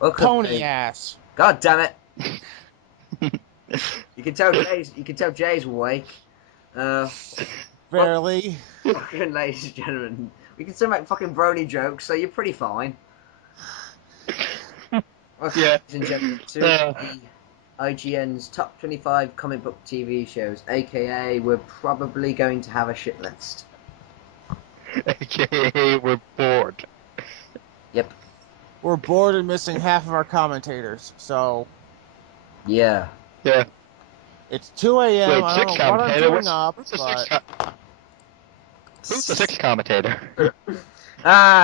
Welcome, Pony ass. God damn it! You can tell Jay's awake. Well, Barely. fucking ladies and gentlemen, we can still make fucking brony jokes, so you're pretty fine. Welcome, Yeah. ladies and gentlemen, to the IGN's top 25 comic book TV shows, aka we're probably going to have a shit list. AKA we're bored. Yep. We're bored and missing half of our commentators, so Yeah. Yeah. it's 2 a.m. Wait, I six don't know what I'm commentator? doing up, Who's the but Who's the sixth commentator?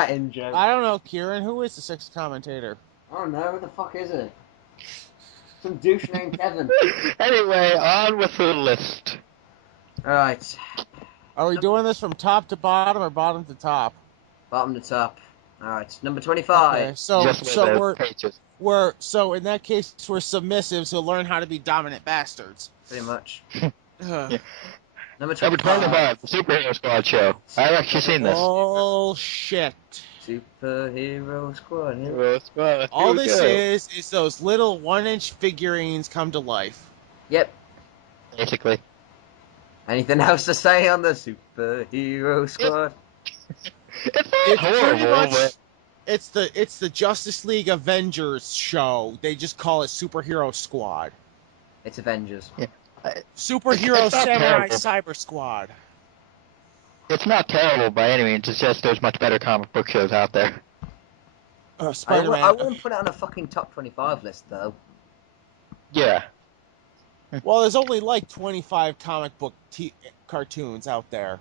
In joke. I don't know, Kieran. Who is the sixth commentator? I don't know, who the fuck is it? Some douche named Kevin. Anyway, on with the list. Alright. Are we doing this from top to bottom or bottom to top? Bottom to top. Alright, number 25. Okay, so Just with the pages. so in that case we're submissives who learn how to be dominant bastards. Pretty much. Yeah. Number Number 25. 25, the Superhero Squad show. I've actually seen this. Oh shit. Superhero Squad. Superhero Squad, All here we this go. is those little 1-inch figurines come to life. Yep. Basically. Anything else to say on the Superhero Squad? It's not It's horrible, pretty much but it's the Justice League Avengers show. They just call it Superhero Squad. It's Avengers. Superhero It's not Samurai terrible. Cyber Squad. it's not terrible by any means. It's just there's much better comic book shows out there. I SpiderMan. wouldn't put it on a fucking top 25 list, though. Yeah. Well, there's only like 25 comic book cartoons out there.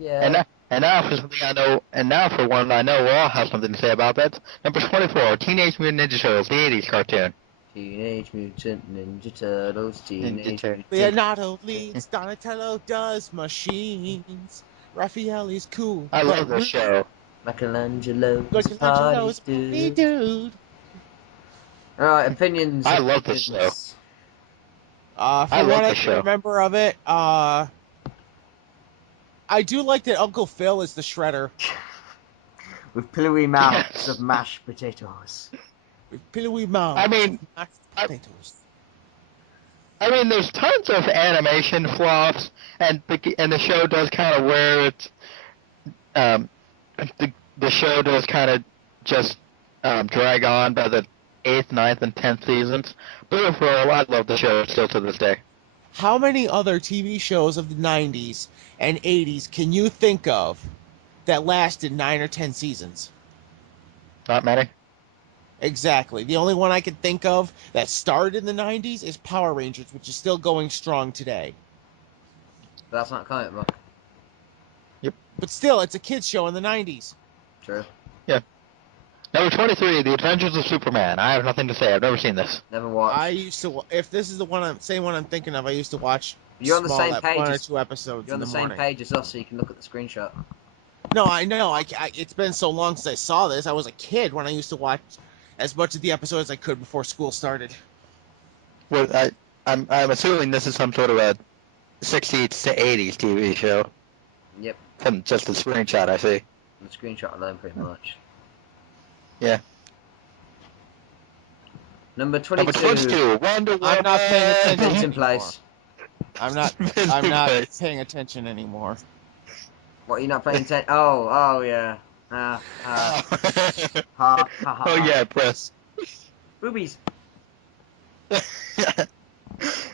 Yeah. And now for something I know, and now for one I know we'll all have something to say about that. Number 24, Teenage Mutant Ninja Turtles, the 80s cartoon. Teenage Mutant Ninja Turtles. Teenage Mutant. Leonardo leads, Donatello does machines. Raffaelle's cool. I love this show. Michelangelo's Michelangelo's party dude. dude. Alright, opinions. I love this show. For I love what the I show. can remember of it, I do like that Uncle Phil is the Shredder. With pillowy mouths of mashed potatoes. With pillowy mouth. I mean, potatoes. there's tons of animation flops, and the show does kind of where it's, the show does kind of just drag on by the 8th, 9th, and 10th seasons. But overall, I love the show still to this day. How many other TV shows of the 90s and 80s can you think of that lasted 9 or 10 seasons? Not many. Exactly. The only one I can think of that started in the 90s is Power Rangers, which is still going strong today. But that's not a comic book. But still, it's a kids show in the 90s. True. Number 23, The Adventures of Superman. I have nothing to say. I've never seen this. Never watched. I used to, if this is the same one I'm thinking of, I used to watch You're on the same page 1 or as- 2 episodes You're on in the the same morning. page as us, so you can look at the screenshot. No, I know. It's been so long since I saw this. I was a kid when I used to watch as much of the episodes as I could before school started. Well, I'm assuming this is some sort of a 60s to 80s TV show. Yep. From just the screenshot I see. The screenshot alone, pretty much. Yeah. Number 22. Number 22, Wonder Woman. I'm not paying attention. Vincent Place. I'm not paying attention anymore. What, you're not paying attention? Oh, yeah. Ha, ha, ha, ha. Oh yeah, press. Boobies.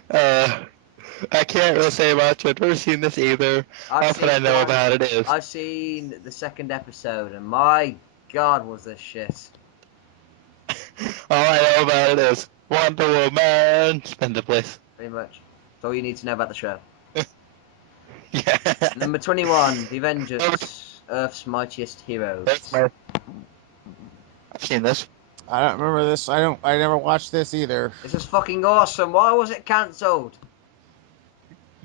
I can't really say much. I've never seen this either. That's what I know about it is. I've seen the second episode, and my God, was this shit. All I know about it is Wonder Woman. Spend the place. Pretty much. That's all you need to know about the show. Yeah. Number 21, The Avengers, Earth's Mightiest Heroes. I've seen this. I don't remember this. I never watched this either. This is fucking awesome. Why was it cancelled?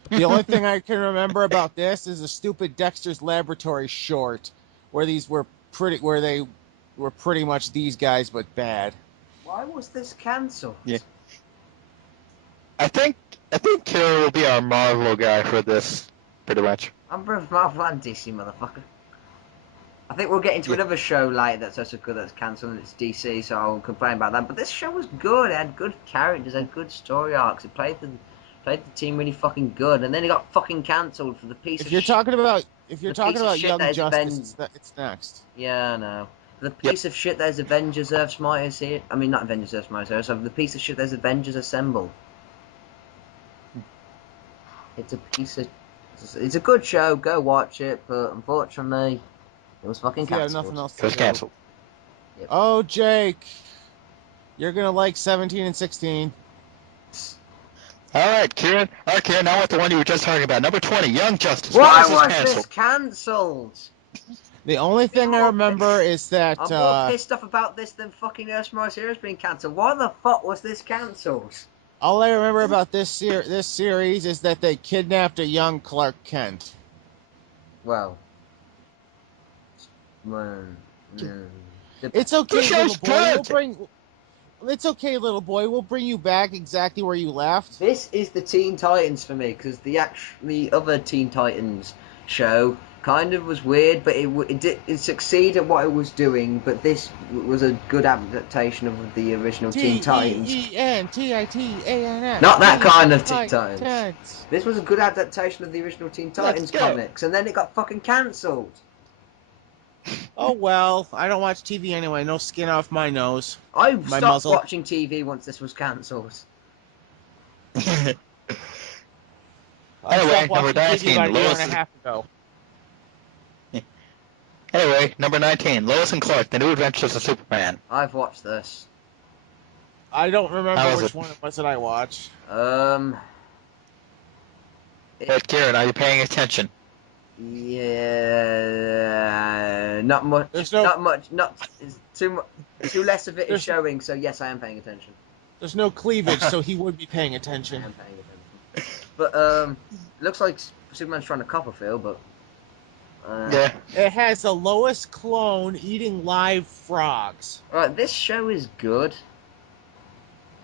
The only thing I can remember about this is a stupid Dexter's Laboratory short, where they were pretty much these guys but bad. Why was this cancelled? Yeah. I think Kieran will be our Marvel guy for this, pretty much. I'm both Marvel and DC, motherfucker. I think we'll get into Yeah. another show later that's also good that's cancelled, and it's DC, so I'll complain about that. But this show was good. It had good characters, it had good story arcs. It played the team really fucking good, and then it got fucking cancelled for the piece If of you're shit. talking about The piece of shit Young that is Justice, it's next. Yeah, I know. The Yep. piece of shit that is Avengers Earth Smite here. I mean, not Avengers Earth Smite, so the piece of shit that's Avengers Assemble. It's a piece of. It's a good show. Go watch it, but unfortunately, it was fucking If you have cancelled. nothing else It to was do. canceled. Yep. Oh, Jake, you're gonna like 17 and 16. All right, Kieran. Now with the one you were just talking about. Number 20, Young Justice. Why Why was this this canceled? cancelled? The only thing I remember is that I'm more pissed off about this than fucking Earth Smite Heroes being cancelled. Why the fuck was this cancelled? all I remember about this series is that they kidnapped a young Clark Kent. Well. It's okay, This little show's boy. good. It's okay, little boy. We'll bring you back exactly where you left. This is the Teen Titans for me, because the other Teen Titans show kind of was weird, but it succeeded at what it was doing. But this was a good adaptation of the original Teen Titans. T-E-E-N-T-I-T-A-N-S. Not that kind of Teen Titans. This was a good adaptation of the original Teen Titans comics, and then it got fucking cancelled. Oh well, I don't watch TV anyway. No skin off my nose. I My stopped muzzle. watching TV once this was cancelled. I Anyway, stopped watching number TV 19, about a year Lois and a half ago. Anyway, number 19, Lois and Clark, The New Adventures of Superman. I've watched this. I don't How remember was which it? one it was that I watched. Hey, Kieran, are you paying attention? Yeah, not much. There's no- Not much. Not it's too less of it is There's- showing. So yes, I am paying attention. There's no cleavage, so he would be paying I attention. am paying attention. But looks like Superman's trying to Copperfield, but Yeah. It has a Lois clone eating live frogs. Right, this show is good.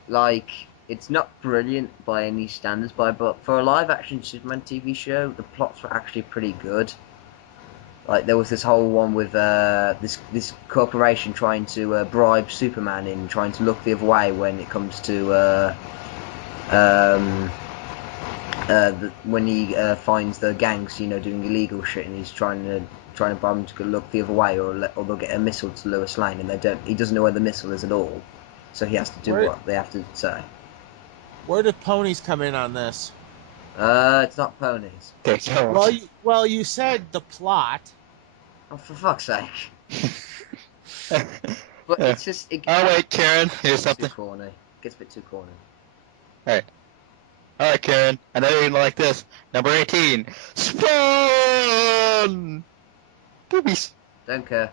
Like, it's not brilliant by any standards, but for a live-action Superman TV show, the plots were actually pretty good. Like, there was this whole one with this corporation trying to bribe Superman in trying to look the other way when it comes to when he finds the gangs, doing illegal shit, and he's trying to bribe them to look the other way, or they'll get a missile to Lois Lane, and he doesn't know where the missile is at all, so he has to do what they have to say. Where did ponies come in on this? It's not ponies. Okay, so Well, you said the plot. Oh, for fuck's sake! But it's just. Oh wait, Karen, here's Too something. corny. It gets a bit too corny. Alright, Karen, I know you're gonna like this. Number 18, Spawn! Boobies. Don't care.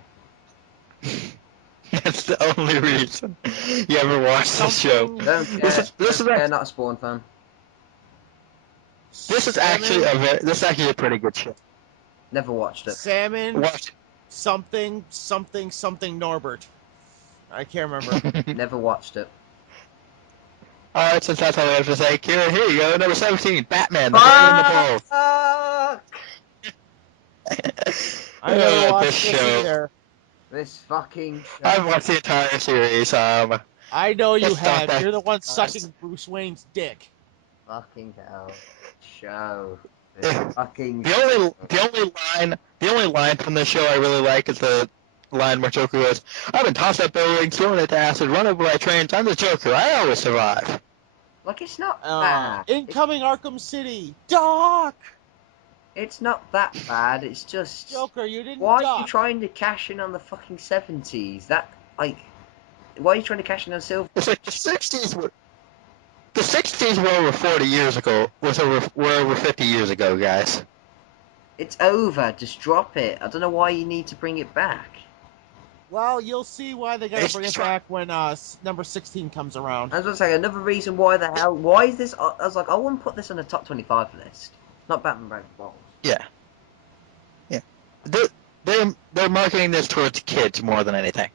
That's the only reason you ever watched this show. Don't care. This is Don't care, not a Spawn fan. This is actually a pretty good show. Never watched it. Salmon Watch. something Norbert. I can't remember. Never watched it. Alright, since that's all I have to say, Kieran, here you go, number 17, Batman, the Ball in the Ball. Fuck! I never watched this this show. either. This fucking show. I've watched the entire series. I know you Just stop have. that. You're the one sucking Bruce Wayne's dick. Fucking hell. Show. This fucking The only line from this show I really like is the line where Joker goes, "I've been tossed up buildings, thrown into acid, run over by trains. I'm the Joker. I always survive." Like, it's not bad. Incoming Arkham City. Doc! It's not that bad. It's just. Joker, you didn't Why are duck. you trying to cash in on the fucking 70s? Why are you trying to cash in on silver? It's like the 60s were over 40 years ago. Were over 50 years ago, guys. It's over. Just drop it. I don't know why you need to bring it back. Well, you'll see why they gotta bring it back when number 16 comes around. I was going to say, another reason why is this, I was like, I wouldn't put this on the top 25 list. Not Batman Breaks Balls. Yeah. They're marketing this towards kids more than anything.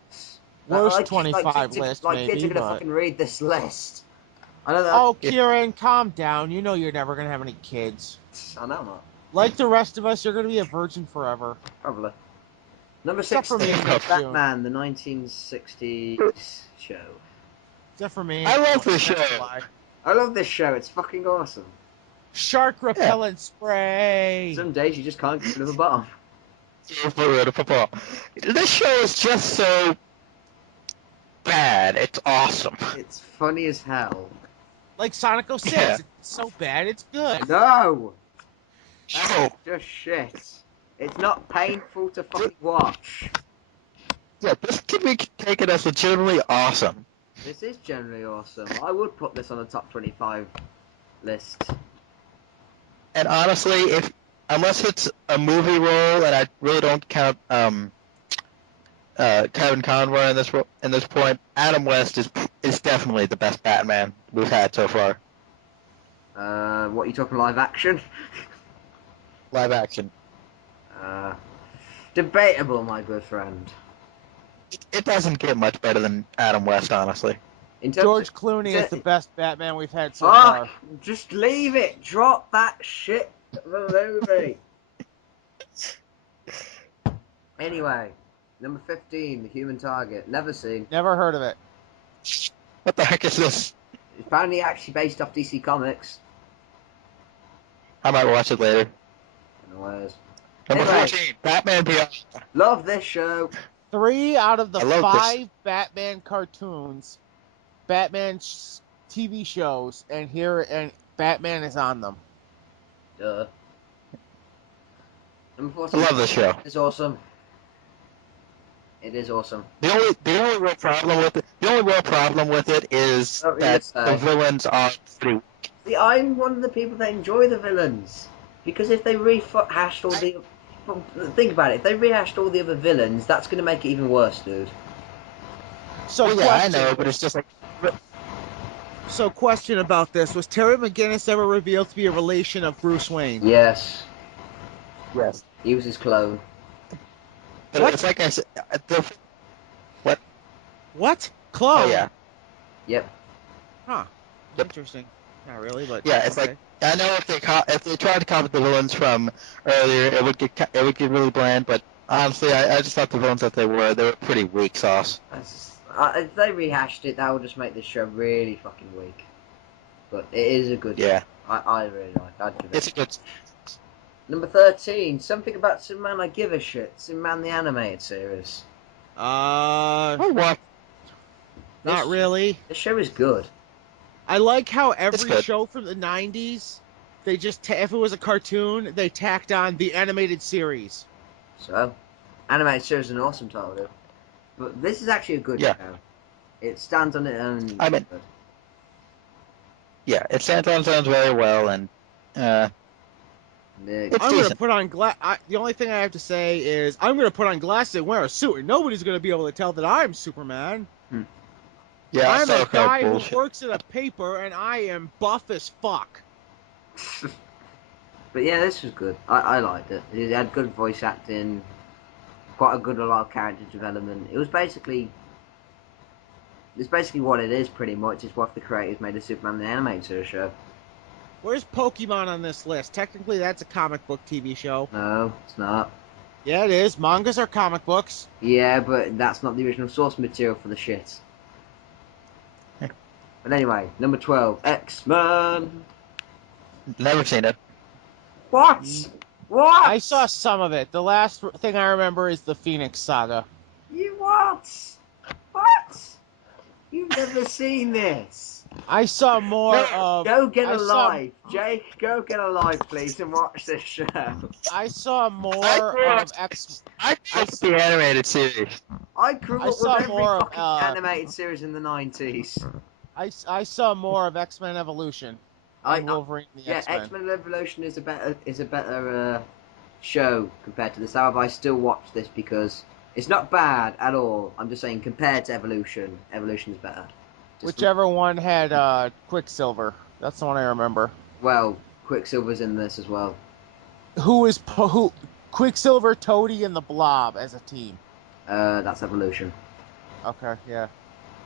Worst 25 list, Like, maybe, kids are going to but- fucking read this list. I know that. Oh, Kieran, calm down. You know you're never gonna have any kids. I know I'm not. Like the rest of us, you're gonna be a virgin forever. Probably. Number Except for 16, me, that's June. Batman, the 1960s show. Except for me. I love this That's show. a lie. I love this show. It's fucking awesome. Shark repellent spray. Some days you just can't get rid of a bomb. Football. This show is just so bad. It's awesome. It's funny as hell. Like Sonic 06. Yeah. It's so bad, it's good. No! So, That's just shit. It's not painful to fucking watch. yeah, this can be taken as legitimately awesome. This is generally awesome. I would put this on the top 25 list. And honestly, unless it's a movie role, and I really don't count Kevin Conroy in this point, Adam West is definitely the best Batman we've had so far. What are you talking, live action? Live action. Debatable, my good friend. It doesn't get much better than Adam West, honestly. In terms George of, Clooney is the best Batman we've had so Fuck! far. Just leave it. Drop that shit of a movie. Anyway, number 15, The Human Target. Never seen. Never heard of it. What the heck is this? It's apparently actually based off DC Comics. I might watch it later. Anyways. Number Anyway. 14, Batman Beyond. Love this show. 3 out of the I love 5 Batman cartoons, Batman TV shows, and Batman is on them. Duh. Number I 14. love this show. It's awesome. It is awesome. The only real problem with it is Not really that sad. the villains are pretty weak. See, I'm one of the people that enjoy the villains. Because if they rehashed all the... Think about it. If they rehashed all the other villains, that's going to make it even worse, dude. So Well, yeah, I question, know, but it's just like question about this. Was Terry McGinnis ever revealed to be a relation of Bruce Wayne? Yes. yes. He was his clone. But What? it's like I said. What? Clone? Oh yeah. Yep. Huh. Yep. Interesting. Not really, but Yeah, it's okay. like I know if they tried to copy the villains from earlier, it would get really bland. But honestly, I just thought the villains that they were pretty weak sauce. If they rehashed it, that would just make this show really fucking weak. But it is a good Yeah. show. I really like it. I'd give it. It's a good. Number 13, something about Superman I give a shit. Superman the animated series. Oh, what? Not really. The show is good. I like how every good. show from the 90s, they just, if it was a cartoon, they tacked on the animated series. So, animated series is an awesome title, dude. But this is actually a good Yeah. show. It stands on its own. I mean- Yeah, it stands on its own very well, and It's I'm going to decent. put on the only thing I have to say is I'm going to put on glasses and wear a suit, and nobody's going to be able to tell that I'm Superman. yeah, I'm so a guy bullshit. who works at a paper, and I am buff as fuck. But yeah, this was good. I liked it. It had good voice acting, quite a lot of character development. It's basically what it is, pretty much. It's what the creators made of Superman the animated series show. Where's Pokemon on this list? Technically, that's a comic book TV show. No, it's not. Yeah, it is. Mangas are comic books. Yeah, but that's not the original source material for the shit. But anyway, number 12, X-Men. Never seen it. What? What? I saw some of it. The last thing I remember is the Phoenix Saga. You what? What? You've never seen this. I saw more of. Go get I a saw- life. Jake, go get a life, please, and watch this show. I saw more I- of X. I watched the animated series. I grew I up saw with every more of, fucking animated series in the 90s. I saw more of X-Men Evolution. And Wolverine and the Yeah, X-Men. X-Men Revolution is a better show compared to this. However, I still watch this because it's not bad at all. I'm just saying compared to Evolution, Evolution is better. Whichever one had Quicksilver. That's the one I remember. Well, Quicksilver's in this as well. Who is Quicksilver, Toadie, and the Blob as a team? That's Evolution. Okay, yeah.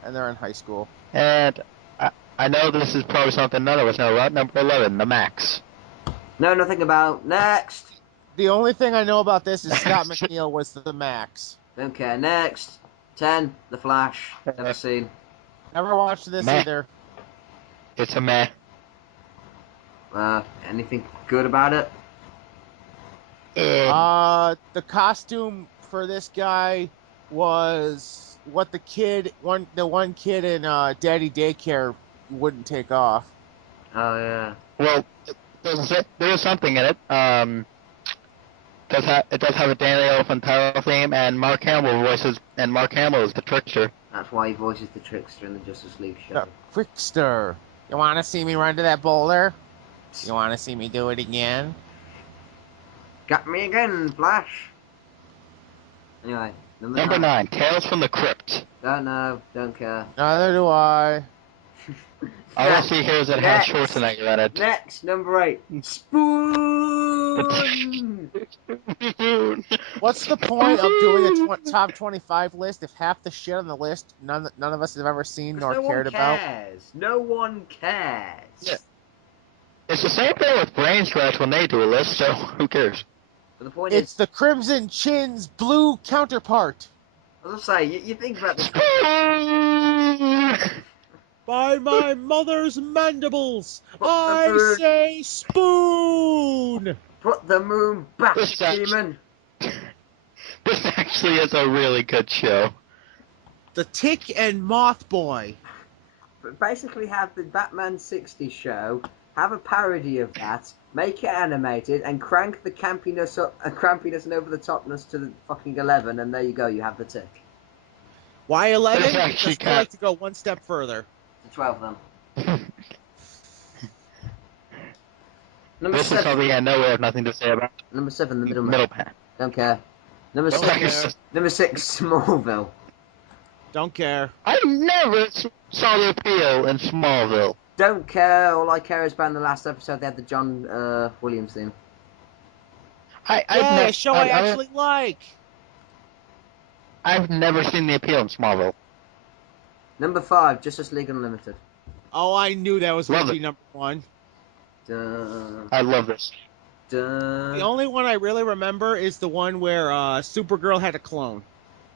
And they're in high school. And I know this is probably something none of us know about. Number 11, the Max. No, nothing about. Next! The only thing I know about this is Scott McNeil was the Max. Don't care. Next. 10. The Flash. Never seen. Never watched this Meh. either. It's a meh. Anything good about it? The costume for this guy was what the one kid in Daddy Daycare wouldn't take off. Oh, yeah. Well, there is something in it. It does have a Danny Elfman theme, and Mark Hamill is the trickster. That's why he voices the trickster in the Justice League show. The Trickster. You want to see me run to that boulder? You want to see me do it again? Got me again, Flash. Anyway, Number 9, Tales from the Crypt. Don't know, don't care. Neither do I. All I see here is it has Schwarzenegger in it. Next, number 8. Spoon! What's the point of doing a top 25 list if half the shit on the list none of us have ever seen nor cared about? No one cares. Yeah. It's the same thing with Brain Stretch when they do a list, so who cares? But the point It's is, the Crimson Chin's blue counterpart. as I say, you think about this. By my mother's mandibles, Put the I bird- say spoon! Put the moon back, This is demon. This actually is a really good show. The Tick and Moth Boy. But basically, have the Batman 60 show, have a parody of that, make it animated, and crank the campiness and over the topness to the fucking 11, and there you go. You have the Tick. Why 11? This actually Because I like to go one step further. To 12 then. Number This is 7. something I know we have nothing to say about. Number 7, the middleman. Middle path. Don't care. Number Don't 6. care. Number 6, Smallville. Don't care. I never saw the appeal in Smallville. Don't care. All I care is about in the last episode they had the John Williams theme. A show I actually like. I've never seen the appeal in Smallville. Number 5, Justice League Unlimited. Oh, I knew that was going Love to it. be number 1. Dun, I love this. dun, The only one I really remember is the one where Supergirl had a clone.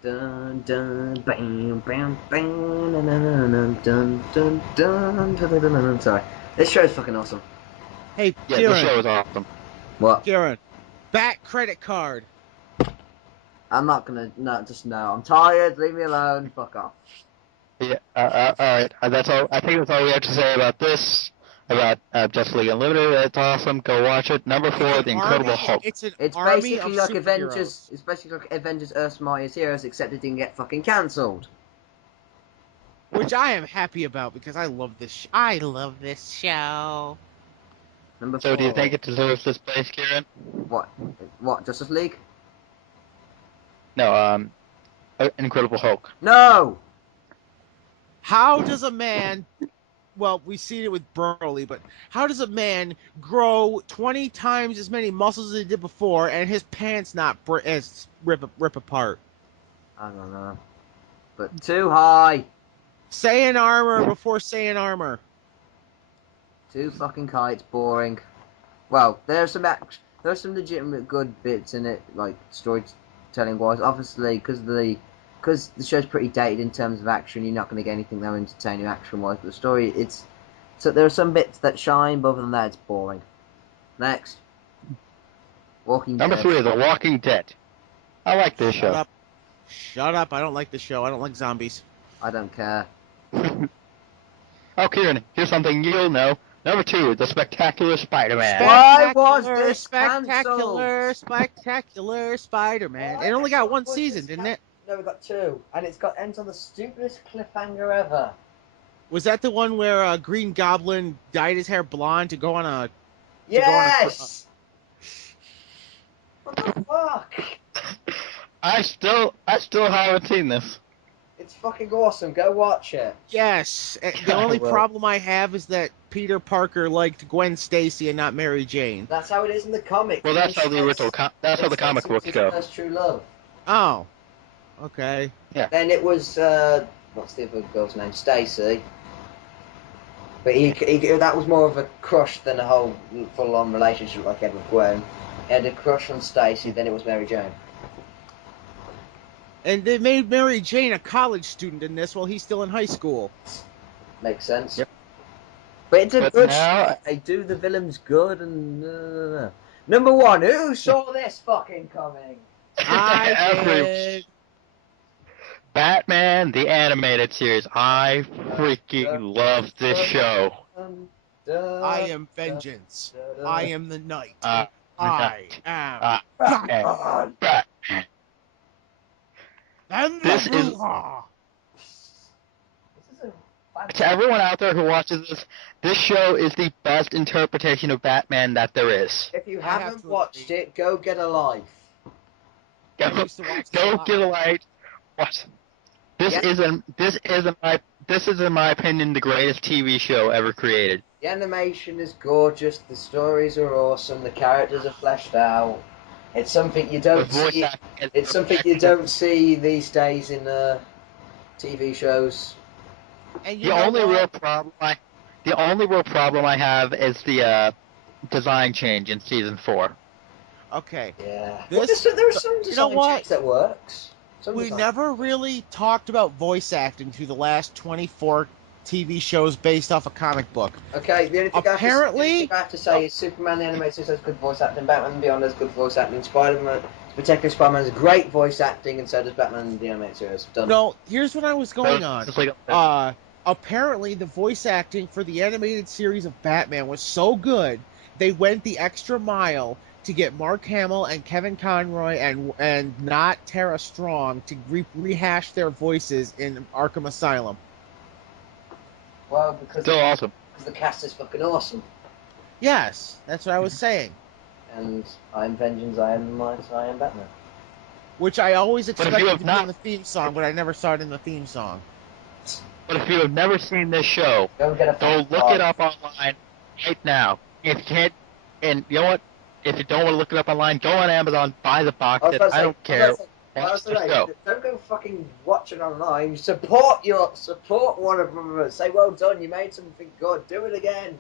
dun, dun, bam, bam, bam, dun, dun, dun, dun, dun, dun, dun, dun, dun. Sorry. This show is fucking awesome. Hey, Yeah, Kieran, the show is awesome. What? Kieran, back credit card. I'm not gonna. No, just no. I'm tired. Leave me alone. Fuck off. Yeah, alright. That's all. I think that's all we have to say about this. About Justice League Unlimited. It's awesome. Go watch it. Number 4, The Incredible Hulk. It's an It's army basically of like superheroes. Avengers. It's basically like Avengers: Earth's Mightiest Heroes, except it didn't get fucking cancelled. Which I am happy about because I love this. I love this show. Number 4. So do you think it deserves this place, Kieran? What? What? Justice League? No, Incredible Hulk. No. How does a man? Well, we've seen it with Broly, but how does a man grow 20 times as many muscles as he did before, and his pants not rip apart? I don't know. But too high. Saiyan armor before Saiyan armor. Too fucking high. It's boring. Well, there's some legitimate good bits in it, like storytelling wise. Obviously, because the show's pretty dated in terms of action, you're not going to get anything that entertaining action wise. But the story, so there are some bits that shine, but other than that, it's boring. Next, Walking Number Dead. 3, The Walking Dead. I like this Shut show. up. Shut up. I don't like the show. I don't like zombies. I don't care. Oh, Kieran, here's something you'll know. Number 2, The Spectacular Spider-Man. Why was this Spectacular Spider-Man. It only got one Was season, this didn't it? No, we got 2, and it's got ends on the stupidest cliffhanger ever. Was that the one where Green Goblin dyed his hair blonde to go on a... Yes. What the fuck? I still haven't seen this. It's fucking awesome. Go watch it. Yes. The only Well. problem I have is that Peter Parker liked Gwen Stacy and not Mary Jane. That's how it is in the comic. Well, that's how the original. That's how the comic books go. First true love. Oh. Okay. Then it was what's the other girl's name? Stacy. But that was more of a crush than a whole full-on relationship like he had with Gwen. He had a crush on Stacy, then it was Mary Jane. And they made Mary Jane a college student in this while he's still in high school. Makes sense. Yep. But it's a But good now- shit. They do the villains good and... Number one, who saw this fucking coming? I Every- did. Batman, the animated series. I freaking love this show. I am vengeance. I am the night. Uh, I am Batman. Batman. and the This is- Bruja. To everyone out there who watches this show is the best interpretation of Batman that there is. If you I have haven't to watched agree. it, go get a life. I Go, used to watch this a go lot. get a light. Watch. This Yeah. is in my opinion the greatest TV show ever created. The animation is gorgeous, the stories are awesome, the characters are fleshed out. It's something you The don't voice see. acting- It's something you don't see these days in TV shows. And you The know only what? the only real problem I have is the design change in season 4. Okay. Yeah. This- There are some you know design what? change that works. Some We design- never really talked about voice acting through the last 24 TV shows based off a comic book. Okay, the only thing Apparently- I have to say is Superman the Animated Series has good voice acting, Batman Beyond has good voice acting, Spider-Man, particularly Spider-Man has great voice acting, and so does Batman the Animated Series. Done. No, here's what I was going on. It's like Apparently, the voice acting for the animated series of Batman was so good, they went the extra mile to get Mark Hamill and Kevin Conroy and not Tara Strong to rehash their voices in Arkham Asylum. Well, because still awesome. the cast is fucking awesome. Yes, that's what I was saying. And I am Vengeance, I am the Might, I am Batman. Which I always if you expected have to be not- in the theme song, but I never saw it in the theme song. But if you have never seen this show, Go get a go fucking look it box. up online right now. If you can't, and you know what? If you don't want to look it up online, go on Amazon, buy the box set. I don't care. Watch the show. Don't go fucking watch it online. Support one of them. Say, well done, you made something good. Do it again.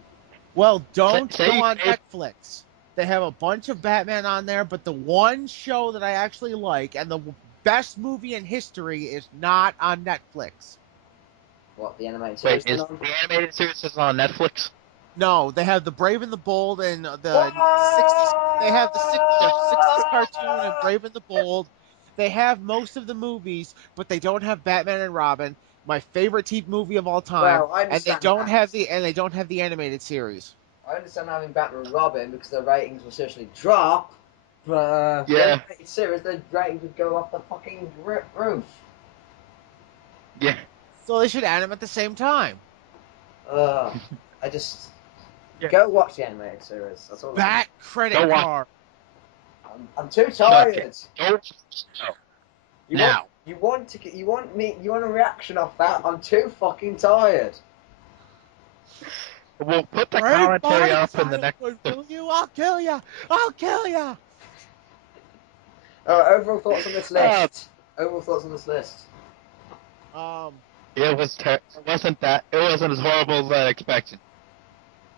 Well, don't Say- go on say- Netflix. They have a bunch of Batman on there, but the one show that I actually like and the best movie in history is not on Netflix. What, the animated Wait, series? is the animated series is on Netflix? No, they have the Brave and the Bold and the 60s. They have the 60s cartoon and Brave and the Bold. They have most of the movies, but they don't have Batman and Robin, my favorite movie of all time. Well, I and they understand don't that. have the animated series. I understand having Batman and Robin because the ratings will certainly drop, but the Yeah. animated series, the ratings would go off the fucking roof. Yeah. So they should add them at the same time. I just Yeah. go watch the animated series. That's all. Bat credit Go on. card. I'm too tired. Go. You Now. want a reaction off that? I'm too fucking tired. We'll put the Great commentary body up in the next. silent, will you? I'll kill ya! I'll kill ya! Overall thoughts on this list. Overall thoughts on this list. It wasn't as horrible as I expected.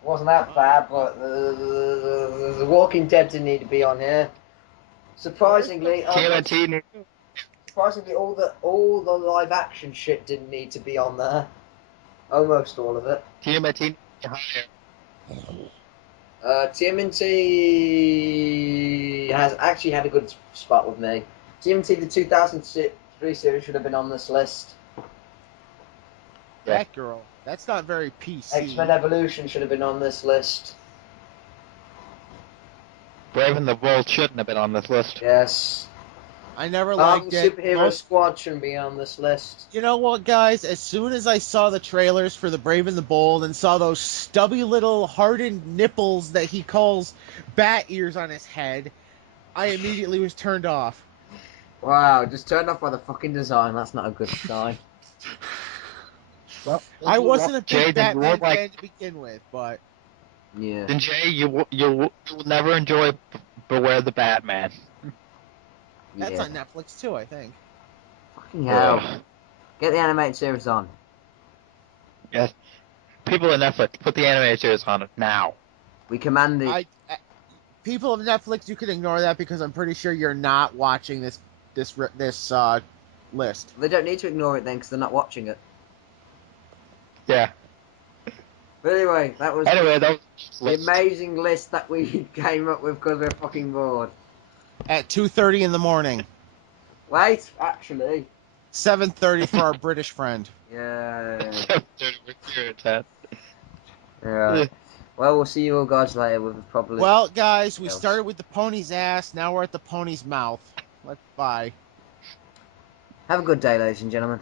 Wasn't that bad, but the Walking Dead didn't need to be on here. Surprisingly, TMNT. all the live action shit didn't need to be on there. Almost all of it. TMNT. TMNT has actually had a good spot with me. TMNT, the 2003 series, should have been on this list. Yeah. Batgirl. That's not very PC. X-Men Evolution should have been on this list. Brave and the Bold shouldn't have been on this list. Yes. I never liked it. Superhero Squad shouldn't be on this list. You know what, guys? As soon as I saw the trailers for The Brave and the Bold and saw those stubby little hardened nipples that he calls bat ears on his head, I immediately was turned off. Wow, just turned off by the fucking design. That's not a good sign. Well, I wasn't a Jay, big then you Batman won't like- fan to begin with, but Yeah. Then Jay, you will never enjoy Beware the Batman. that's Yeah. on Netflix too, I think. Fucking hell. Ugh. Get the animated series on. Yes. people at Netflix, put the animated series on it now. We command the. People of Netflix, you can ignore that because I'm pretty sure you're not watching this list. They don't need to ignore it then because they're not watching it. Yeah. But anyway, that was That was the amazing list that we came up with because we're fucking bored. At 2:30 in the morning. Wait, actually. 7:30 for our British friend. Yeah. Yeah. Yeah. Well, we'll see you all guys later with probably. Well, guys, we started with the pony's ass. Now we're at the pony's mouth. Bye. Have a good day, ladies and gentlemen.